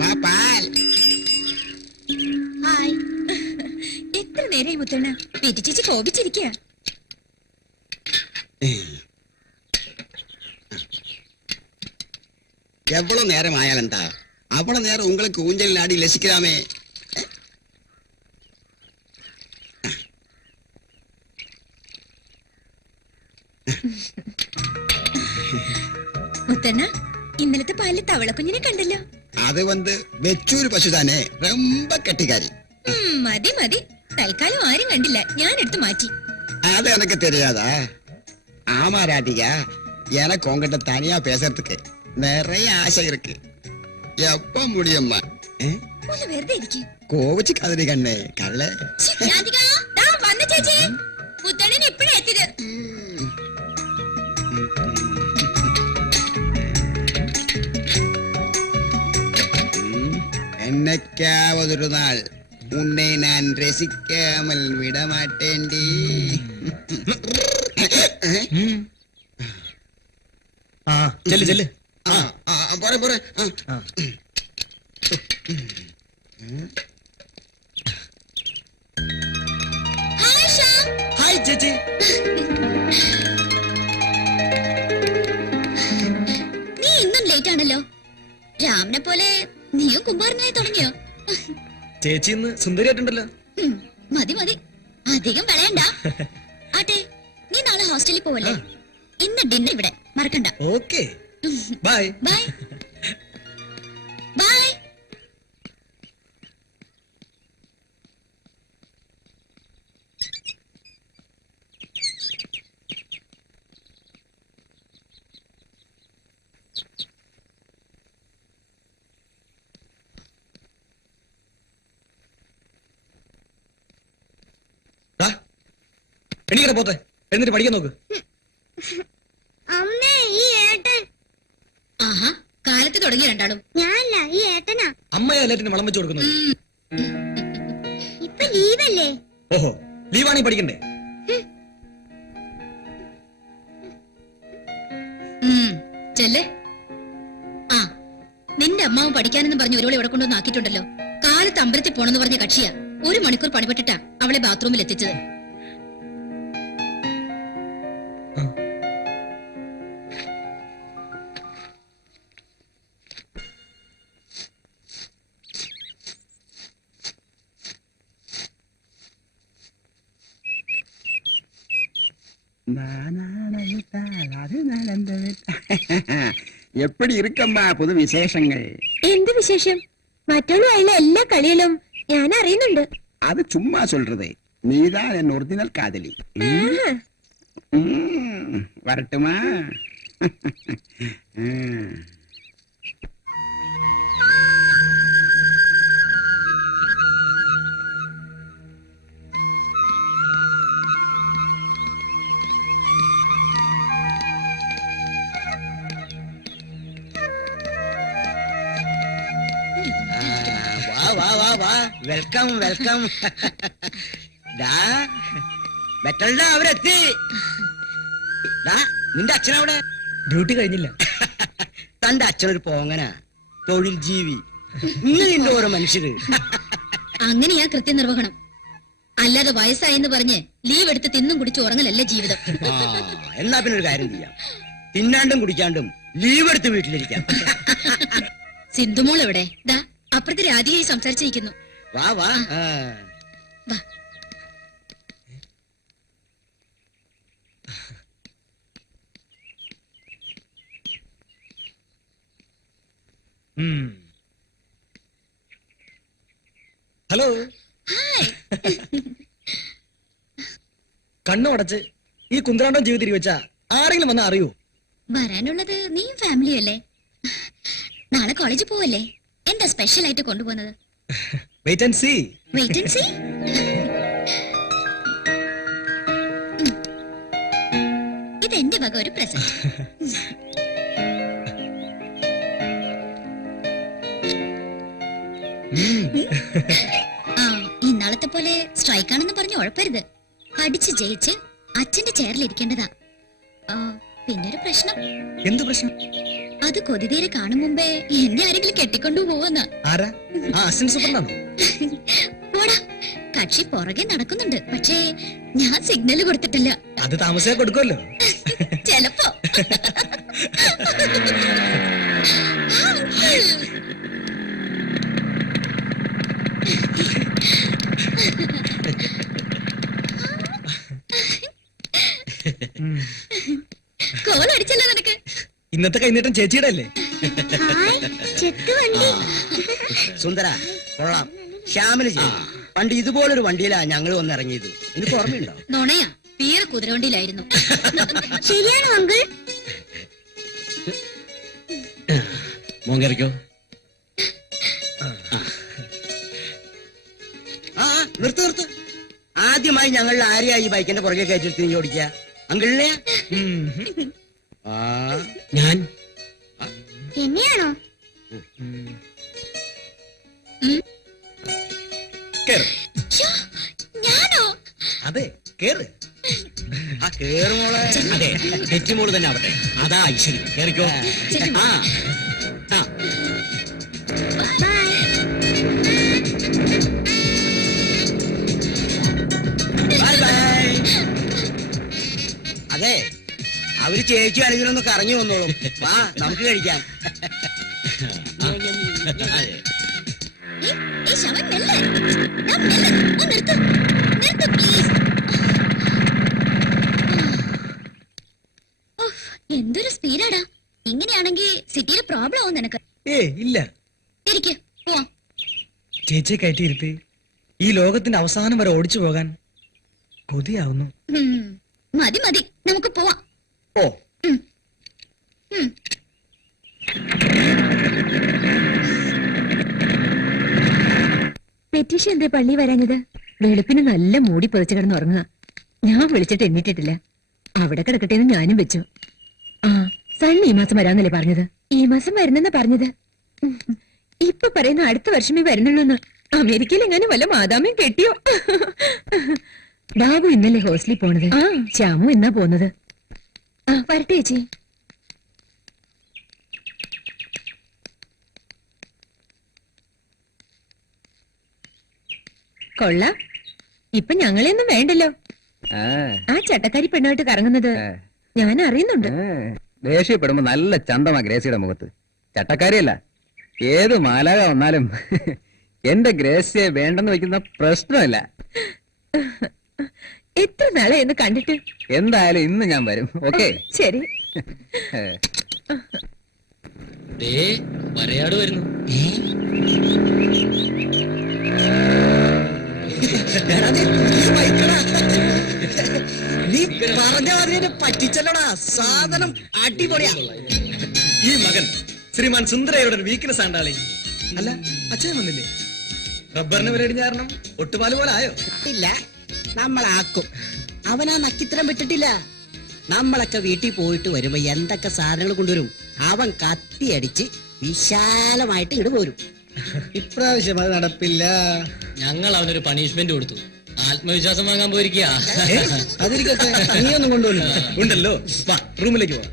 പാൽ ഹായ്. എത്ര നേരായി മുത്തണ്ണ? വീട്ടി ചേച്ചി കോപിച്ചിരിക്കുക എവ്വളോ നേരമായാലെന്താ? അവളെ നേരം ഉങ്ങളെ ഊഞ്ചലിനാടി ലസിക്കലാമേ. മുത്തണ്ണ ഇന്നലത്തെ പാലിൽ തവളക്കുഞ്ഞിനെ കണ്ടല്ലോ. அது வந்து வெச்சூர் பசுதானே ரொம்ப கெட்டிக்காரி ഉം, മതി മതി തൽക്കാലം ആരും കണ്ടില്ല ഞാൻ എടുത്തു മാറ്റി அது எனக்கு தெரியாதா ஆமா ராட்டிகா எனக்கு உங்ககிட்ட தனியா பேசுறதுக்கு நிறைய ஆசை இருக்கு எப்ப முடியும்மா ம்? ഒന്ന് വെറുതെ ഇരിക്കും கோவிச்சு கதறி கண்ணே கள்ள വന്ന ചേച്ചി എന്നൊക്കാവതൊരു നാൾ ഉന്നെ ഞാൻ രസിക്കാമൽ വിടമാട്ടേണ്ടി. ആ ചെല്ല് ചെല്ല്. ആ, ആ, പോരെ പോരെ. ആ. ഹായ് ചേച്ചി. നീ ഇന്നും ലേറ്റ് ആണല്ലോ. രാമനെ പോലെ നീയും കുമ്പാരനായി തുടങ്ങിയോ? ചേച്ചി ഇന്ന് സുന്ദരിയായിട്ടുണ്ടല്ലോ. മതി മതി. അധികം വിളയണ്ട. ആട്ടെ നീ നാളെ ഹോസ്റ്റലിൽ പോവല്ലേ? ഇന്ന് ഡിന്നർ ഇവിടെ. മറക്കണ്ട. ഓക്കെ ബൈ ബൈ എണീക്കട്ടെ പോത്തെ. എന്നിട്ട് പഠിക്കാൻ നോക്ക്. അമ്മേ ഈ ഏട്ടൻ. ആഹാ കാലത്ത് തുടങ്ങി രണ്ടാളും. ഞാനല്ല ഈ ഏട്ടനാ. അമ്മയാ എല്ലാറ്റിനും വളം വെച്ച് കൊടുക്കുന്നത്. ഇപ്പൊ ലീവല്ലേ? ഓഹോ ലീവാണെങ്കിൽ പഠിക്കണ്ടേ? ചെല്ലേ ചെല്ല്. ആ നിന്റെ അമ്മാവ് പഠിക്കാനെന്ന് പറഞ്ഞ് ഒരുവളെ ഇവിടെ കൊണ്ടുവന്ന് ആക്കിയിട്ടുണ്ടല്ലോ. കാലത്ത് അമ്പലത്തിൽ പോണെന്ന് പറഞ്ഞ കക്ഷിയാ. ഒരു മണിക്കൂർ പണിപെട്ടിട്ടാ അവളെ ബാത്റൂമിൽ എത്തിച്ചത്. அது நடந்து எப்படி இருக்கம்மா புது விசேஷங்கள் എന്ത് വിശേഷം മറ്റുള്ള എല്ലാ കളികളും ഞാൻ അറിയുന്നുണ്ട് அது சும்மா சொல்றது நீதான் என் ஒரிஜினல் காதலி ம். വാ വാ വാ. വെൽക്കം വെൽക്കം ഡാ ബെറ്റൽഡാ അവരെത്തി. ഡാ നിന്റെ അച്ഛനവിടെ ഡ്യൂട്ടി കഴിഞ്ഞില്ല. തന്റെ അച്ഛനൊരു പോങ്ങന തൊഴിൽ ജീവി ഇന്ന് നിന്റെ ഓരോ മനുഷ്യര്. അങ്ങനെയാ കൃത്യനിർവഹണം. അല്ലാതെ വയസ്സായെന്ന് പറഞ്ഞ് ലീവ് എടുത്ത് തിന്നും കുടിച്ച് ഉറങ്ങലല്ല ജീവിതം? ആ എന്നാ പിന്നെ ഒരു കാര്യം ചെയ്യാം. തിന്നാണ്ടും കുടിക്കാണ്ടും ലീവ് എടുത്ത് വീട്ടിലിരിക്കാം. സിന്ധുമോൾ എവിടെ? ദാ അപ്പുറത്ത് രാധികയായി സംസാരിച്ചിരിക്കുന്നു. വാ വാ. വാ. ഹലോ. കണ്ണുടച്ച് ഈ കുന്തറാണ്ടം ജീവിതത്തിൽ വെച്ചാ ആരെങ്കിലും വന്നാ അറിയോ? വരാനുള്ളത് നീ ഫാമിലി അല്ലേ? നാളെ കോളേജിൽ പോവല്ലേ? എന്താ സ്പെഷ്യൽ ആയിട്ട് കൊണ്ടുപോകുന്നത്? Wait and see wait and see ഇത് എന്റെ വക ഒരു പ്രസന്റ് ഇന്നാളത്തെ പോലെ സ്ട്രൈക്ക് ആണെന്ന് പറഞ്ഞ് ഉഴപ്പരുത്. പഠിച്ച് ജയിച്ച് അച്ഛന്റെ ചെയറിൽ ഇരിക്കേണ്ടതാ. പിന്നൊരു പ്രശ്നം. എന്ത് പ്രശ്നം? അത് കൊതിതീരെ കാണും മുമ്പേ എന്നെ ആരെങ്കിലും കെട്ടിക്കൊണ്ടു പോവെന്ന് ആരാ? ആ അസിസ്റ്റന്റ് പോടാ കക്ഷി പുറകെ നടക്കുന്നുണ്ട്. പക്ഷേ ഞാൻ സിഗ്നൽ കൊടുത്തിട്ടില്ല. അത് താമസിയാ കൊടുക്കുമല്ലോ ചെലപ്പോ. കോൾ അടിച്ചല്ലോ നിനക്ക്. ഇന്നത്തെ കൈനീട്ടം ചേച്ചിയുടെ അല്ലേ വണ്ടി സുന്ദര കൊള്ളാം. ശ്യാമിന് ചെയ്യും. പണ്ട് ഇതുപോലൊരു വണ്ടിയിലാ ഞങ്ങൾ വന്ന് ഇറങ്ങിയത്. എനിക്ക് ഓർമ്മയുണ്ടോ? നുണയാ തീരെ കുതിരവണ്ടിയിലായിരുന്നു. ശരിയാണോ അങ്കിൾ. ആ, നിർത്ത് നിർത്ത്. ആദ്യമായി ഞങ്ങൾ ആരെയാ ഈ ബൈക്കിന്റെ പുറകെ കയറ്റി നീ ഓടിക്കുക? അങ്കിളിനെ? ആ. ഞാൻ? എന്നെയാണോ ഞാനോ? അതെ കേറ്. ആ കേറ് മോളെ. അതെ തെറ്റുമോൾ തന്നെ ആവട്ടെ. അതാ ഐശ്വര്യം. കേറിക്കോ. ആ. അവർ ചേച്ചി ആണെങ്കിലൊന്ന് കറങ്ങി വന്നോളൂ. വാ നമുക്ക് കഴിക്കാം. ഒന്ന് എന്തൊരു സ്പീഡാടാ. ഇങ്ങനെയാണെങ്കിൽ സിറ്റിയിൽ പ്രോബ്ലം ആവും നിനക്ക്. ഏ ഇല്ല. ഇരിക്ക് പോവാം. ചേച്ചിയെ കയറ്റിയിരുത്തി ഈ ലോകത്തിന്റെ അവസാനം വരെ ഓടിച്ചു പോകാൻ കൊതിയാവുന്നു. ഉം, മതി മതി. നമുക്ക് പോവാം. ഓ. പെറ്റീഷ എന്തേ പള്ളി വരാഞ്ഞത്? വെളുപ്പിന് നല്ല മൂടി പൊതിച്ച് കിടന്ന് ഉറങ്ങുക. ഞാൻ വിളിച്ചിട്ട് എണ്ണിട്ടിട്ടില്ല. അവിടെ കിടക്കട്ടെ എന്ന് ഞാനും വെച്ചു. ആ സണ്ണി ഈ മാസം വരാന്നല്ലേ പറഞ്ഞത്? ഈ മാസം വരുന്നെന്നാ പറഞ്ഞത്? ഇപ്പൊ പറയുന്ന അടുത്ത വർഷമേ വരുന്നുള്ളൂന്ന്. അമേരിക്കയിൽ എങ്ങനെ വല്ല മാതാമയും കെട്ടിയോ? ബാബു ഇന്നല്ലേ ഹോസ്റ്റലിൽ പോണത്. ആ. ശ്യാമു എന്നാ പോന്നത്? വരട്ടെ ചേച്ചി. കൊള്ളാം. ഇപ്പൊ ഞങ്ങളെയൊന്നും വേണ്ടല്ലോ. ആ. ചട്ടക്കാരി പെണ്ണായിട്ട് കറങ്ങുന്നത് ഞാൻ അറിയുന്നുണ്ട്. ദേഷ്യപ്പെടുമ്പോ നല്ല ചന്തമാ ഗ്രേസിയുടെ മുഖത്ത്. ചട്ടക്കാരിയല്ല. ഏത് മാലാക വന്നാലും എന്റെ ഗ്രേസിയെ വേണ്ടെന്ന് വെക്കുന്ന പ്രശ്നമില്ല. എത്ര നാളെ എന്ന് കണ്ടിട്ട്? എന്തായാലും ഇന്ന് ഞാൻ വരും. ഓക്കെ? ശരി. ദേ വരയാട് വരുന്നു. നീ പറഞ്ഞ മാതിരി പറ്റിച്ചല്ലടാ. സാധനം അടിപൊളിയാ. ഈ മകൻ ശ്രീമാൻ സുന്ദരയുടെ ഒരു വീക്ക്നെസ് ആണ്ടാളി. അല്ല അച്ഛൻ വന്നില്ലേ? റബ്ബറിന് വിലയിടിഞ്ഞ കാരണം ഒട്ടുപാൽ പോലെ ആയോ? ഇല്ല. നമ്മളാക്കും. അവനാ നക്കിത്തരം വിട്ടിട്ടില്ല. നമ്മളൊക്കെ വീട്ടിൽ പോയിട്ട് വരുമ്പോ എന്തൊക്കെ സാധനങ്ങൾ കൊണ്ടുവരും? അവൻ കത്തിയടിച്ച് വിശാലമായിട്ട് ഇങ്ങോട്ട് പോരും. ഇപ്രാവശ്യം അത് നടപ്പില്ല. ഞങ്ങൾ അവനൊരു പണിഷ്മെന്റ് കൊടുത്തു. ആത്മവിശ്വാസം വാങ്ങാൻ പോയിരിക്കുക അതിരിക്കട്ടെ നീ ഒന്നും കൊണ്ടുവന്നില്ല. ഉണ്ടല്ലോ. വാ റൂമിലേക്ക് പോവാം.